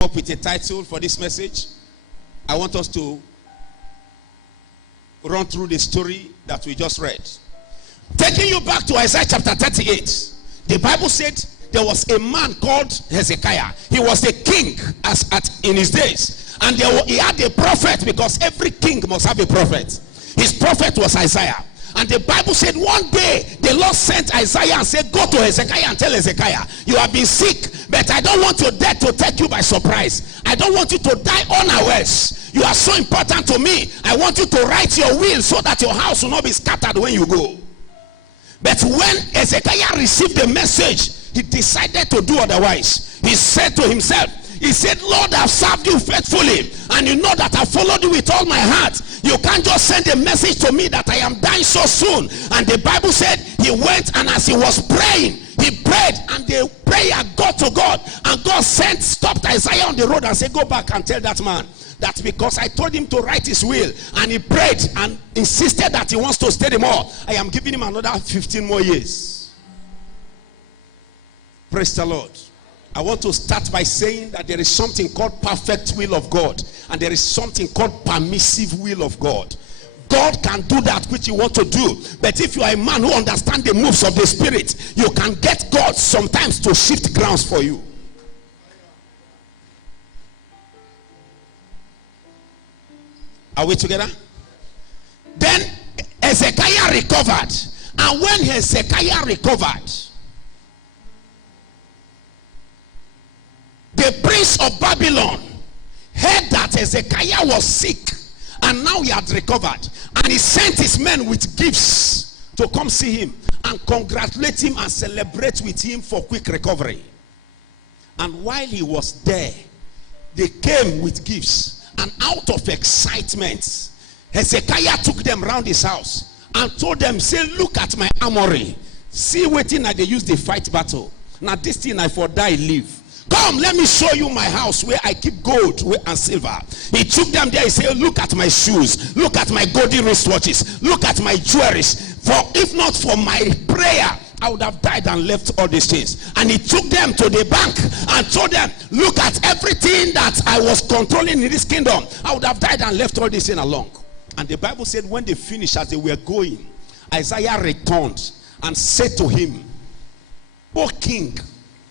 Up with a title for this message. I want us to run through the story that we just read. Taking you back to Isaiah chapter 38. The Bible said there was a man called Hezekiah. He was a king in his days. And he had a prophet, because every king must have a prophet. His prophet was Isaiah. And the Bible said one day the Lord sent Isaiah and said, go to Hezekiah and tell Hezekiah, you have been sick, but I don't want your death to take you by surprise. I don't want you to die unawares. You are so important to me. I want you to write your will so that your house will not be scattered when you go. But when Hezekiah received the message, he decided to do otherwise. He said to himself, he said, Lord, I've served you faithfully, and you know that I followed you with all my heart. You can't just send a message to me that I am dying so soon. And the Bible said he went, and as he was praying, he prayed, and the prayer got to God, and God stopped Isaiah on the road and said, go back and tell that man that because I told him to write his will, and he prayed and insisted that he wants to stay more, I am giving him another 15 more years. Praise the Lord. I want to start by saying that there is something called perfect will of God, and there is something called permissive will of God. God can do that which you want to do, but if you are a man who understands the moves of the Spirit, you can get God sometimes to shift grounds for you. Are we together? Then Hezekiah recovered, and when Hezekiah recovered, the prince of Babylon heard that Hezekiah was sick, and now he had recovered, and he sent his men with gifts to come see him and congratulate him and celebrate with him for quick recovery. And while he was there, they came with gifts, and out of excitement, Hezekiah took them round his house and told them, say, look at my armory, see waiting that they use the fight battle. Now this thing I for die live. Come, let me show you my house where I keep gold and silver. He took them there. He said, look at my shoes, look at my golden wristwatches, look at my jewelries. For if not for my prayer, I would have died and left all these things. And he took them to the bank and told them, look at everything that I was controlling in this kingdom. I would have died and left all this thing along. And the Bible said when they finished, as they were going, Isaiah returned and said to him, O king,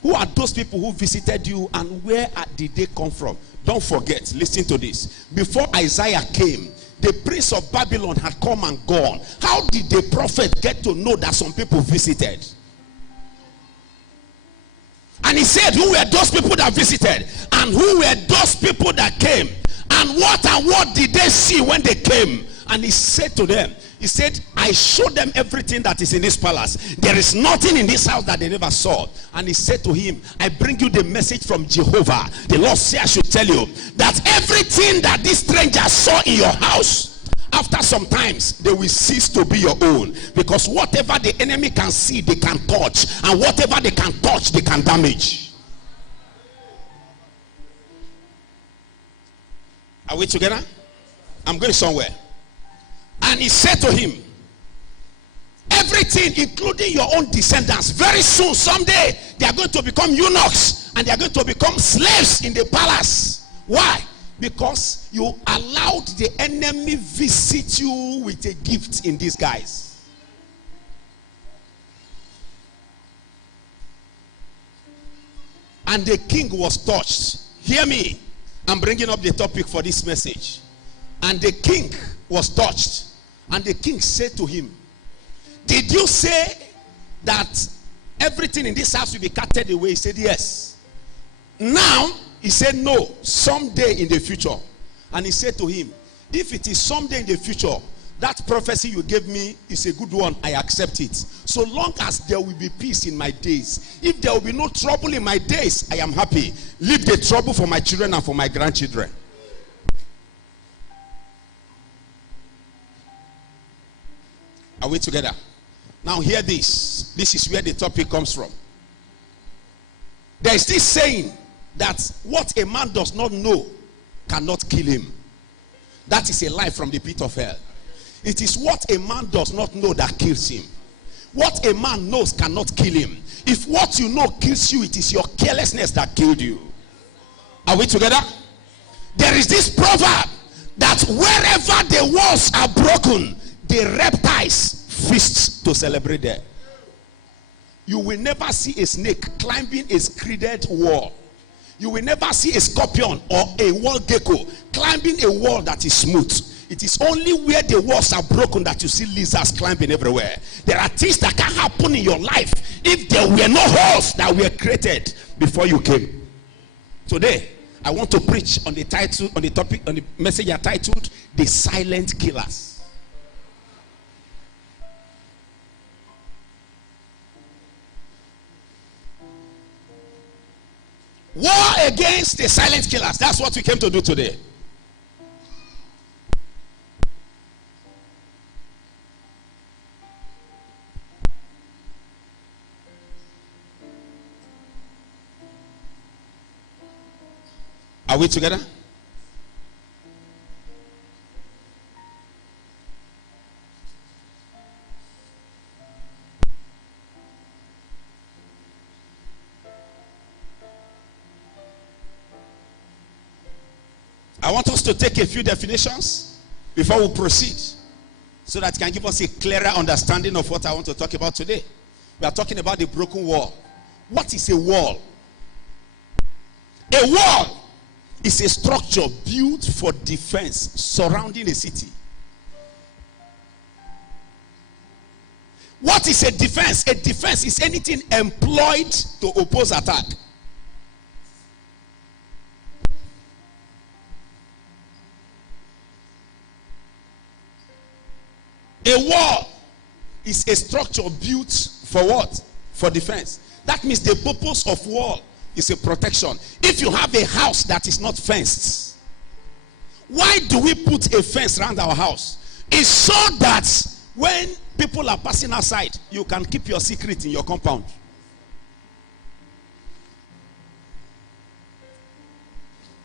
who are those people who visited you, and where did they come from? Don't forget, listen to this. Before Isaiah came, the prince of Babylon had come and gone. How did the prophet get to know that some people visited? And he said, who were those people that visited? And who were those people that came? And what did they see when they came? And he said to them, he said, I showed them everything that is in this palace. There is nothing in this house that they never saw. And he said to him, I bring you the message from Jehovah. The Lord said I should tell you that everything that these strangers saw in your house, after some times they will cease to be your own. Because whatever the enemy can see, they can touch. And whatever they can touch, they can damage. Are we together? I'm going somewhere. And he said to him, everything, including your own descendants, very soon, someday, they are going to become eunuchs, and they are going to become slaves in the palace. Why? Because you allowed the enemy visit you with a gift in disguise. And the king was touched. Hear me. I'm bringing up the topic for this message. And the king was touched. And the king said to him, did you say that everything in this house will be carted away? He said, yes. Now, he said, no, someday in the future. And he said to him, if it is someday in the future, that prophecy you gave me is a good one, I accept it. So long as there will be peace in my days. If there will be no trouble in my days, I am happy. Leave the trouble for my children and for my grandchildren. Are we together? Now hear this. This is where the topic comes from. There is this saying that what a man does not know cannot kill him. That is a lie from the pit of hell. It is what a man does not know that kills him. What a man knows cannot kill him. If what you know kills you, it is your carelessness that killed you. Are we together? There is this proverb that wherever the walls are broken, the reptiles feast to celebrate there. You will never see a snake climbing a screeded wall. You will never see a scorpion or a wall gecko climbing a wall that is smooth. It is only where the walls are broken that you see lizards climbing everywhere. There are things that can happen in your life if there were no holes that were created before you came. Today, I want to preach on the title, on the topic, on the message I titled, The Silent Killers. War against the silent killers. That's what we came to do today. Are we together? I want us to take a few definitions before we proceed, so that it can give us a clearer understanding of what I want to talk about today. We are talking about the broken wall. What is a wall? A wall is a structure built for defense surrounding a city. What is a defense? A defense is anything employed to oppose attack. A wall is a structure built for what? For defense. That means the purpose of wall is a protection. If you have a house that is not fenced, why do we put a fence around our house? It's so that when people are passing outside, you can keep your secret in your compound.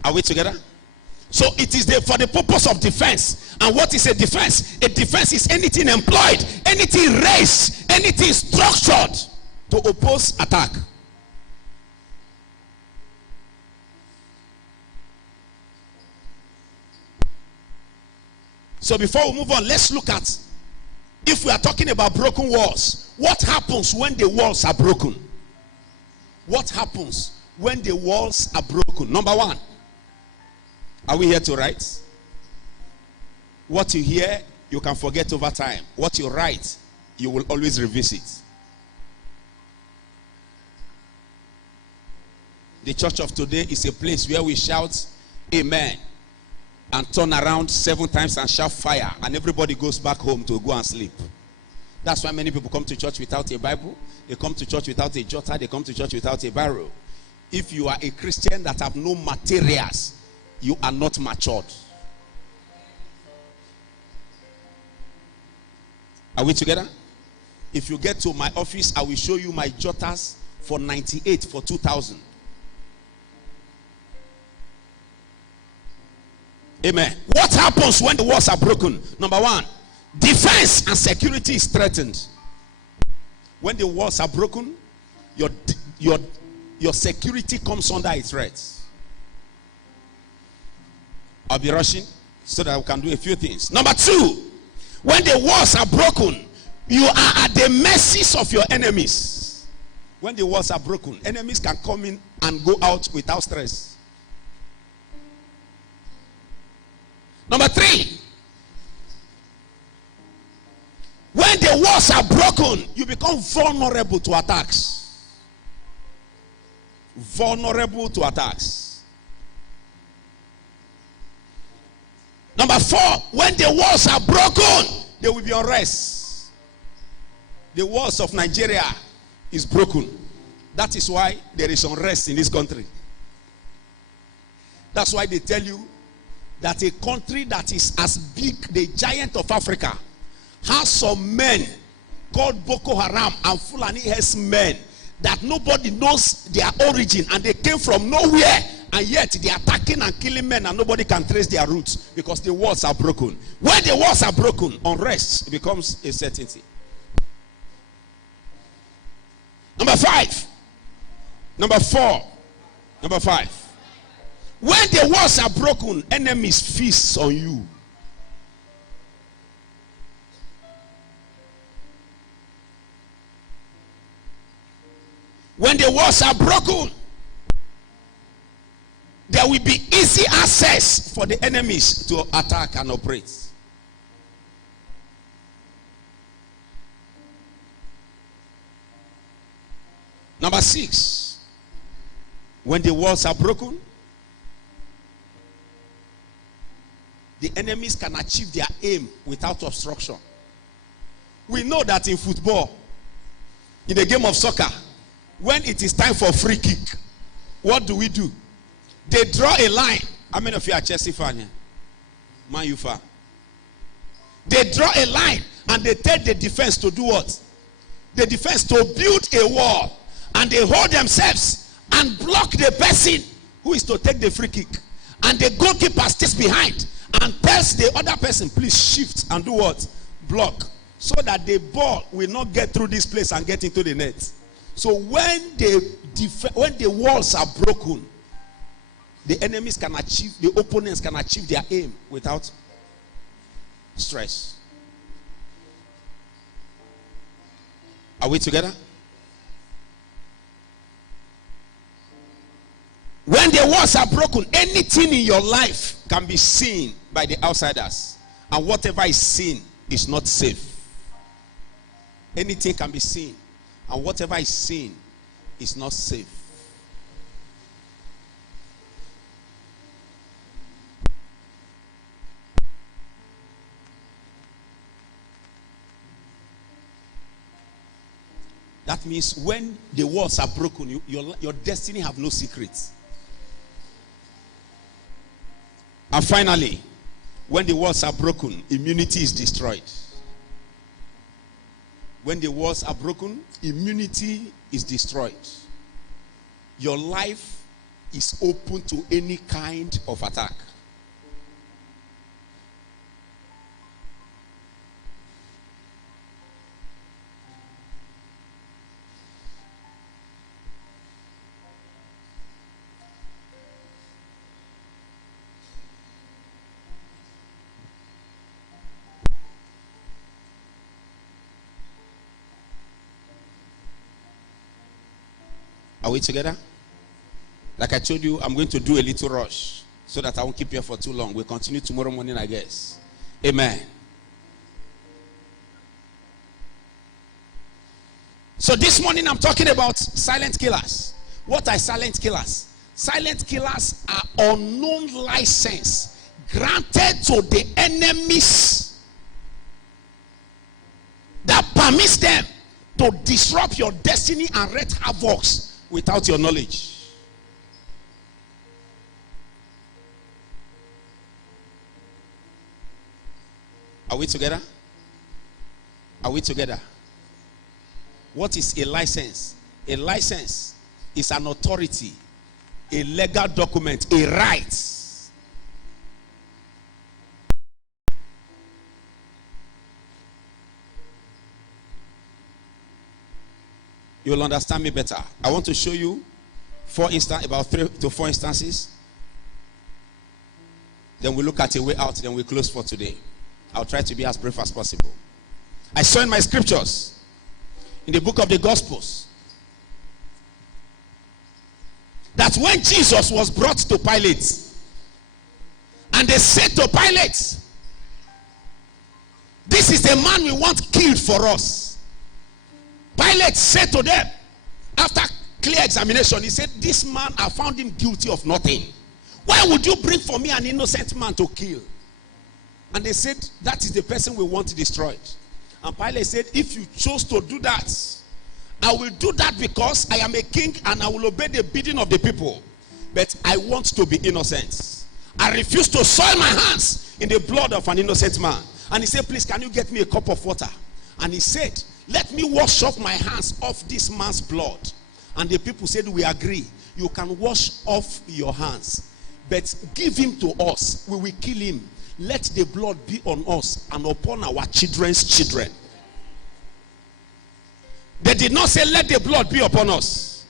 Are we together? So it is for the purpose of defense. And what is a defense? A defense is anything employed, anything raised, anything structured to oppose attack. So before we move on, let's look at, if we are talking about broken walls, what happens when the walls are broken? What happens when the walls are broken? Number one, are we here to write? What you hear, you can forget over time. What you write, you will always revisit. The church of today is a place where we shout amen and turn around 7 times and shout fire, and everybody goes back home to go and sleep. That's why many people come to church without a Bible. They come to church without a jotter. They come to church without a barrel. If you are a Christian that have no materials, you are not matured. Are we together? If you get to my office, I will show you my jotters for 98 for 2,000. Amen. What happens when the walls are broken? Number one, defense and security is threatened. When the walls are broken, your security comes under a threat. I'll be rushing so that we can do a few things. Number two, when the walls are broken, you are at the mercies of your enemies. When the walls are broken, enemies can come in and go out without stress. Number three, when the walls are broken, you become vulnerable to attacks. Vulnerable to attacks. Number four, when the walls are broken, there will be unrest. The walls of Nigeria is broken. That is why there is unrest in this country. That's why they tell you that a country that is as big, the giant of Africa, has some men called Boko Haram and Fulani men that nobody knows their origin, and they came from nowhere, and yet they are attacking and killing men, and nobody can trace their roots because the walls are broken. When the walls are broken, unrest becomes a certainty. Number five. Number 4. Number 5. When the walls are broken, enemies feast on you. When the walls are broken, there will be easy access for the enemies to attack and operate. Number 6, when the walls are broken, the enemies can achieve their aim without obstruction. We know that in football, in the game of soccer, when it is time for free kick, what do? They draw a line. How many of you are Chelsea fan here? Man U fan. They draw a line and they tell the defense to do what? The defense to build a wall, and they hold themselves and block the person who is to take the free kick. And the goalkeeper sits behind and tells the other person, please shift and do what? Block. So that the ball will not get through this place and get into the net. So when the walls are broken, the enemies can achieve, the opponents can achieve their aim without stress. Are we together? When the walls are broken, anything in your life can be seen by the outsiders. And whatever is seen is not safe. Anything can be seen. And whatever is seen is not safe. That means when the walls are broken, your destiny have no secrets. And finally, when the walls are broken, immunity is destroyed. When the walls are broken, immunity is destroyed. Your life is open to any kind of attack. Are we together? Like I told you, I'm going to do a little rush so that I won't keep you for too long. We'll continue tomorrow morning, I guess. Amen. So this morning I'm talking about silent killers. What are silent killers? Silent killers are unknown license granted to the enemies that permits them to disrupt your destiny and wreak havoc without your knowledge. Are we together? Are we together? What is a license? A license is an authority, a legal document, a right. You will understand me better. I want to show you about 3 to 4 instances. Then we look at a way out. Then we close for today. I'll try to be as brief as possible. I saw in my scriptures, in the book of the Gospels, that when Jesus was brought to Pilate, and they said to Pilate, this is the man we want killed for us. Pilate said to them, after clear examination, he said, this man, I found him guilty of nothing. Why would you bring for me an innocent man to kill? And they said, that is the person we want destroyed. And Pilate said, if you chose to do that, I will do that because I am a king and I will obey the bidding of the people. But I want to be innocent. I refuse to soil my hands in the blood of an innocent man. And he said, please, can you get me a cup of water? And he said, let me wash off my hands off this man's blood. And the people said, we agree. You can wash off your hands, but give him to us. We will kill him. Let the blood be on us and upon our children's children. They did not say, let the blood be upon us.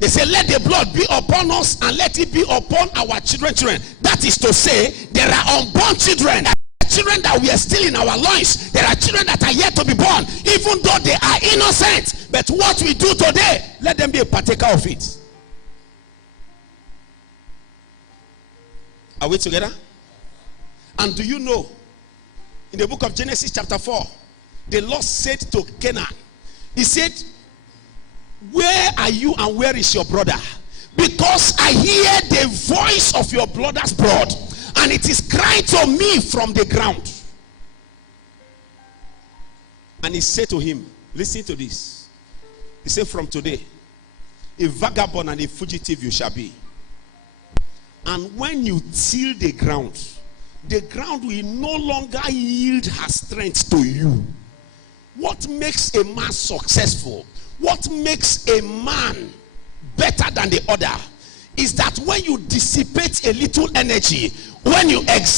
They say, let the blood be upon us and let it be upon our children. That is to say, there are unborn children. There are children that we are still in our loins. There are children that are yet to be born, even though they are innocent. But what we do today, let them be a partaker of it. Are we together? And do you know, in the book of Genesis chapter 4, the Lord said to Canaan, he said, where are you and where is your brother? Because I hear the voice of your brother's blood, and it is crying to me from the ground. And he said to him, listen to this. He said, from today, a vagabond and a fugitive you shall be. And when you till the ground will no longer yield her strength to you. What makes a man successful, what makes a man better than the other, is that when you dissipate a little energy, when you